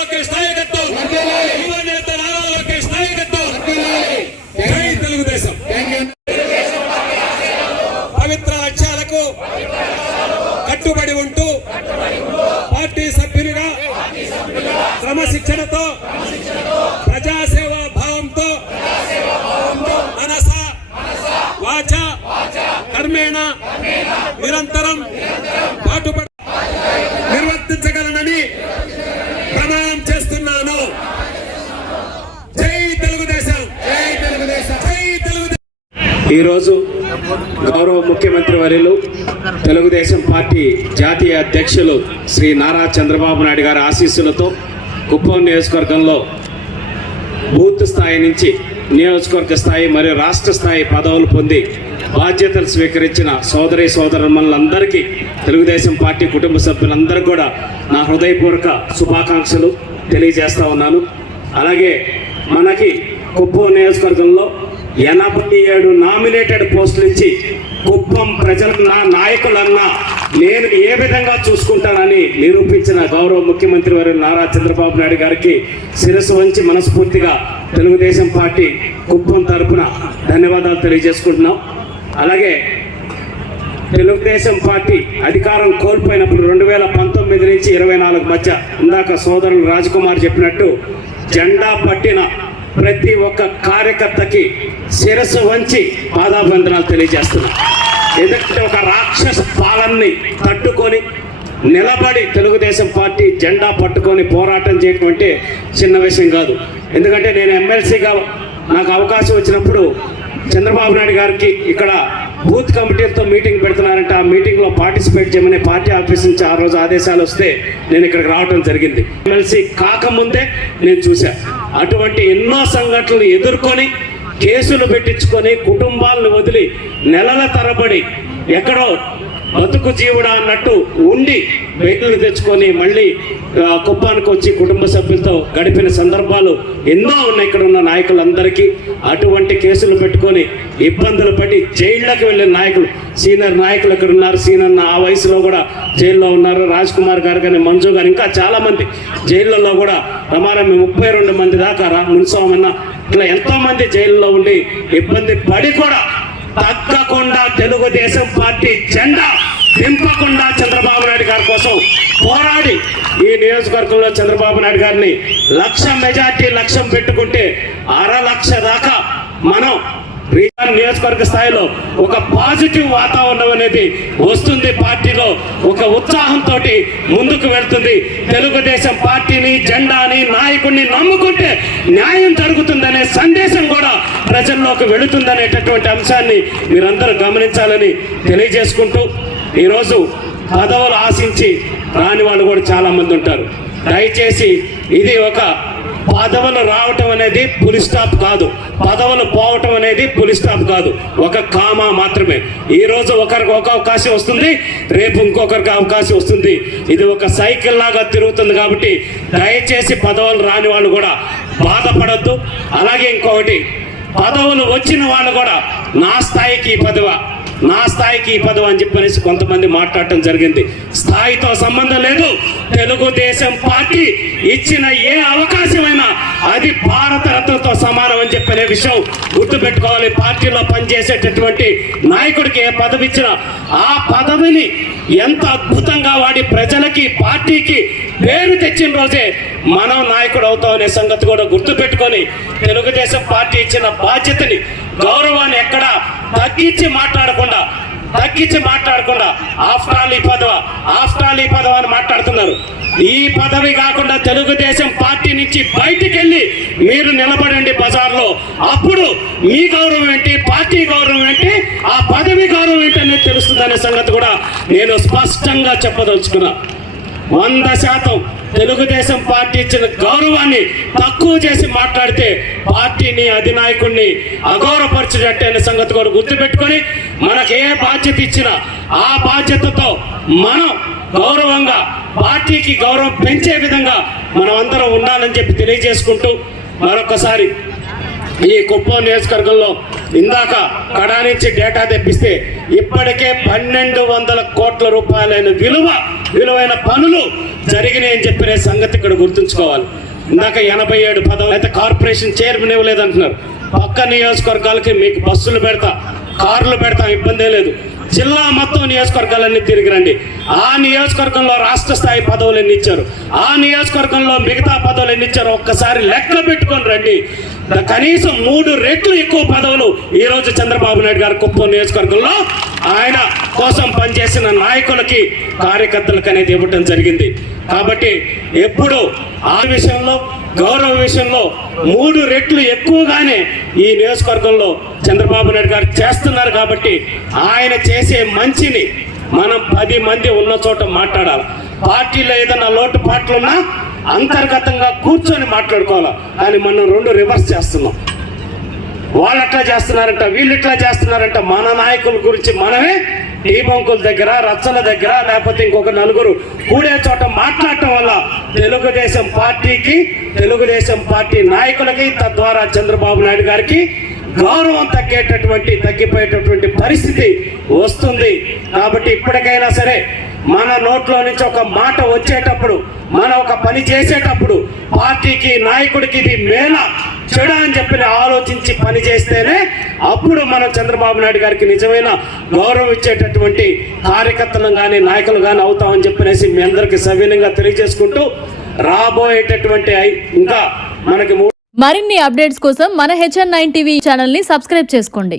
లోకేష్ నాయకత్వం, యువ నేత నారా లోకేష్ నాయకత్వం. జై తెలుగుదేశం. పవిత్ర లక్ష్యాలకు కట్టుబడి ఉంటూ పార్టీ సభ్యులుగా క్రమశిక్షణతో ప్రజాసేవా భావంతో మనస వాచ కర్మేణ నిరంతరం పాటుపడి నిర్వర్తించగలనని ప్రమాణం చేస్తున్నాను. జై తెలుగుదేశం. జై తెలుగుదేశం. జై తెలుగుదేశం. ఈరోజు గౌరవ ముఖ్యమంత్రి వర్యులు తెలుగుదేశం పార్టీ జాతీయ అధ్యక్షులు శ్రీ నారా చంద్రబాబు నాయుడు గారి ఆశీస్సులతో కుప్పం నియోజకవర్గంలో బూత్ స్థాయి నుంచి నియోజకవర్గ స్థాయి మరియు రాష్ట్ర స్థాయి పదవులు పొంది బాధ్యతలు స్వీకరించిన సోదరి సోదరులందరికీ తెలుగుదేశం పార్టీ కుటుంబ సభ్యులందరూ కూడా నా హృదయపూర్వక శుభాకాంక్షలు తెలియజేస్తా ఉన్నాను. అలాగే మనకి కుప్పం నియోజకవర్గంలో 87 నామినేటెడ్ పోస్టులు ఇచ్చి కుప్పం ప్రజలన్నా నాయకులన్నా నేను ఏ విధంగా చూసుకుంటానని నిరూపించిన గౌరవ ముఖ్యమంత్రి వారు నారా చంద్రబాబు నాయుడు గారికి శిరస్సు వంచి మనస్ఫూర్తిగా తెలుగుదేశం పార్టీ కుప్పం తరఫున ధన్యవాదాలు తెలియజేసుకుంటున్నాం. అలాగే తెలుగుదేశం పార్టీ అధికారం కోల్పోయినప్పుడు 2019 నుంచి 24 మధ్య ఇందాక సోదరులు రాజకుమార్ చెప్పినట్టు జెండా పట్టిన ప్రతి ఒక్క కార్యకర్తకి శిరస్సు వంచి పాదాభివందనాలు తెలియజేస్తున్నా. ఎందుకంటే ఒక రాక్షస పాలనని తట్టుకొని నిలబడి తెలుగుదేశం పార్టీ జెండా పట్టుకొని పోరాటం చేయడం అంటే చిన్న విషయం కాదు. ఎందుకంటే నేను ఎమ్మెల్సీగా నాకు అవకాశం వచ్చినప్పుడు చంద్రబాబు నాయుడు గారికి ఇక్కడ బూత్ కమిటీలతో మీటింగ్ పెడుతున్నారంటే ఆ మీటింగ్లో పార్టిసిపేట్ చేయమని పార్టీ ఆఫీస్ నుంచి ఆ రోజు ఆదేశాలు వస్తే నేను ఇక్కడికి రావడం జరిగింది. ఎమ్మెల్సీ కాకముందే నేను చూశాను. అటువంటి ఎన్నో సంఘటనలు ఎదుర్కొని కేసులు పెట్టించుకొని కుటుంబాలను వదిలి నెలల తరబడి ఎక్కడో బతుకు జీవుడా అన్నట్టు ఉండి బయటలు తెచ్చుకొని మళ్ళీ కుప్పానికి వచ్చి కుటుంబ సభ్యులతో గడిపిన సందర్భాలు ఎన్నో ఉన్నాయి ఇక్కడ ఉన్న నాయకులందరికీ. అటువంటి కేసులు పెట్టుకొని ఇబ్బందులు పడి జైళ్ళకి వెళ్ళిన నాయకులు, సీనియర్ నాయకులు ఇక్కడ ఉన్నారు. సీనియర్ ఆ వయసులో కూడా జైల్లో ఉన్నారు. రాజ్కుమార్ గారు కానీ, మంజు గారు, ఇంకా చాలామంది జైళ్ళలో కూడా రమారమి 32 మంది దాకా మున్సోమన్న ఇట్లా ఎంతోమంది జైల్లో ఉండి ఇబ్బంది పడి కూడా తగ్గకుండా తెలుగుదేశం పార్టీ జెండా దింపకుండా చంద్రబాబు నాయుడు గారి కోసం పోరాడి ఈ నియోజకవర్గంలో చంద్రబాబు నాయుడు గారిని 1,00,000 మెజార్టీ లక్ష్యం పెట్టుకుంటే 1,00,000 దాకా మనం రీజనల్ నియోజకవర్గ స్థాయిలో ఒక పాజిటివ్ వాతావరణం అనేది వస్తుంది. పార్టీలో ఒక ఉత్సాహంతో ముందుకు వెళ్తుంది. తెలుగుదేశం పార్టీని, జెండాని, నాయకుడిని నమ్ముకుంటే న్యాయం జరుగుతుందనే సందేశం కూడా ప్రజల్లోకి వెళుతుందనేటటువంటి అంశాన్ని మీరందరూ గమనించాలని తెలియజేసుకుంటూ, ఈరోజు పదవులు ఆశించి రాని వాళ్ళు కూడా చాలా మంది ఉంటారు. దయచేసి ఇది ఒక పదవులు రావటం అనేది పులి స్టాప్ కాదు, పదవులు పోవటం అనేది పులి స్టాప్ కాదు, ఒక కామా మాత్రమే. ఈ రోజు ఒకరికి ఒక అవకాశం వస్తుంది, రేపు ఇంకొకరికి అవకాశం వస్తుంది. ఇది ఒక సైకిల్ లాగా తిరుగుతుంది. కాబట్టి దయచేసి పదవులు రాని వాళ్ళు కూడా బాధపడద్దు. అలాగే ఇంకొకటి, పదవులు వచ్చిన వాళ్ళు కూడా నా స్థాయికి ఈ పదవి అని చెప్పనేసి కొంతమంది మాట్లాడటం జరిగింది. స్థాయితో సంబంధం లేదు. తెలుగుదేశం పార్టీ ఇచ్చిన ఏ అవకాశమైనా అది భారతరత్నతో సమానం అని చెప్పనే విషయం గుర్తుపెట్టుకోవాలి. పార్టీలో పనిచేసేటటువంటి నాయకుడికి ఏ పదవి ఇచ్చినా ఆ పదవిని ఎంత అద్భుతంగా వాడి ప్రజలకి, పార్టీకి పేరు తెచ్చిన రోజే మనం నాయకుడు అవుతాం అనే సంగతి కూడా గుర్తుపెట్టుకొని తెలుగుదేశం పార్టీ ఇచ్చిన బాధ్యతని, గౌరవాన్ని ఎక్కడ తగ్గించి మాట్లాడకుండా ఆఫ్టర్ ఆల్ ఈ పదవ అని మాట్లాడుతున్నారు. ఈ పదవి కాకుండా తెలుగుదేశం పార్టీ నుంచి బయటికి వెళ్ళి మీరు నిలబడండి బజార్లో. అప్పుడు మీ గౌరవం ఏంటి, పార్టీ గౌరవం ఏంటి, ఆ పదవి గౌరవం ఏంటి అనేది తెలుస్తుందనే సంగతి కూడా నేను స్పష్టంగా చెప్పదలుచుకున్నా. 100% తెలుగుదేశం పార్టీ ఇచ్చిన గౌరవాన్ని తక్కువ చేసి మాట్లాడితే పార్టీని, అధినాయకుడిని అగౌరవపరిచేటట్టు అనే సంగతి కూడా గుర్తుపెట్టుకొని మనకు ఏ బాధ్యత ఇచ్చినా ఆ బాధ్యతతో మనం గౌరవంగా పార్టీకి గౌరవం పెంచే విధంగా మనం అందరం ఉండాలని చెప్పి తెలియజేసుకుంటూ మరొకసారి ఈ కుప్పం నియోజకవర్గంలో ఇందాక కడా నుంచి డేటా తెప్పిస్తే ఇప్పటికే 1200 కోట్ల రూపాయలైన విలువైన పనులు జరిగినాయి అని చెప్పిన సంగతి ఇక్కడ గుర్తుంచుకోవాలి. ఇందాక 87 పదవులు అయితే కార్పొరేషన్ చైర్మన్ ఇవ్వలేదంటున్నారు. పక్క నియోజకవర్గాలకి మీకు బస్సులు పెడతా, కార్లు పెడతాం, ఇబ్బందే లేదు. జిల్లా మొత్తం నియోజకవర్గాలన్నీ తిరిగి రండి. ఆ నియోజకవర్గంలో రాష్ట్ర స్థాయి పదవులు ఎన్ని ఇచ్చారు, ఆ నియోజకవర్గంలో మిగతా పదవులు ఎన్ని ఇచ్చారు ఒక్కసారి లెక్కలు పెట్టుకొని రండి. కనీసం 3 రెట్లు ఎక్కువ పదవులు ఈ రోజు చంద్రబాబు నాయుడు గారు కుప్పం నియోజకవర్గంలో ఆయన కోసం పనిచేసిన నాయకులకి, కార్యకర్తలకు అనేది ఇవ్వటం జరిగింది. కాబట్టి ఎప్పుడు ఆ విషయంలో, గౌరవ విషయంలో 3 రెట్లు ఎక్కువగానే ఈ నియోజకవర్గంలో చంద్రబాబు నాయుడు గారు చేస్తున్నారు. కాబట్టి ఆయన చేసే మంచిని మనం 10 మంది ఉన్న చోట మాట్లాడాలి. పార్టీలో ఏదైనా లోటుపాట్లున్నా అంతర్గతంగా కూర్చొని మాట్లాడుకోవాలి. కానీ మనం 2 రివర్స్ చేస్తున్నాం. వాళ్ళు ఎట్లా చేస్తున్నారంట, వీళ్ళు ఇట్లా చేస్తున్నారంట. మన నాయకుల గురించి మనమే టీ బంకుల దగ్గర, రచ్చల దగ్గర, లేకపోతే ఇంకొక 4 కూడే చోట మాట్లాడటం వల్ల తెలుగుదేశం పార్టీకి, తెలుగుదేశం పార్టీ నాయకులకి, తద్వారా చంద్రబాబు నాయుడు గారికి గౌరవం తగ్గిపోయేటటువంటి పరిస్థితి వస్తుంది. కాబట్టి ఇప్పటికైనా సరే మన నోట్లో నుంచి ఒక మాట వచ్చేటప్పుడు, మనం ఒక పని చేసేటప్పుడు పార్టీకి, నాయకుడికి ఇది మేలా చెడు అని చెప్పి ఆలోచించి పని చేస్తేనే అప్పుడు మనం చంద్రబాబు నాయుడు గారికి నిజమైన గౌరవం ఇచ్చేటటువంటి కార్యకర్తలు కానీ, నాయకులు కానీ అవుతామని చెప్పనేసి మీ అందరికీ సవినయంగా తెలియజేసుకుంటూ, రాబోయేటటువంటి ఇంకా మనకి మరిన్ని అప్డేట్స్ కోసం మన HN9 టీవీ ఛానల్ ని సబ్స్క్రైబ్ చేసుకోండి.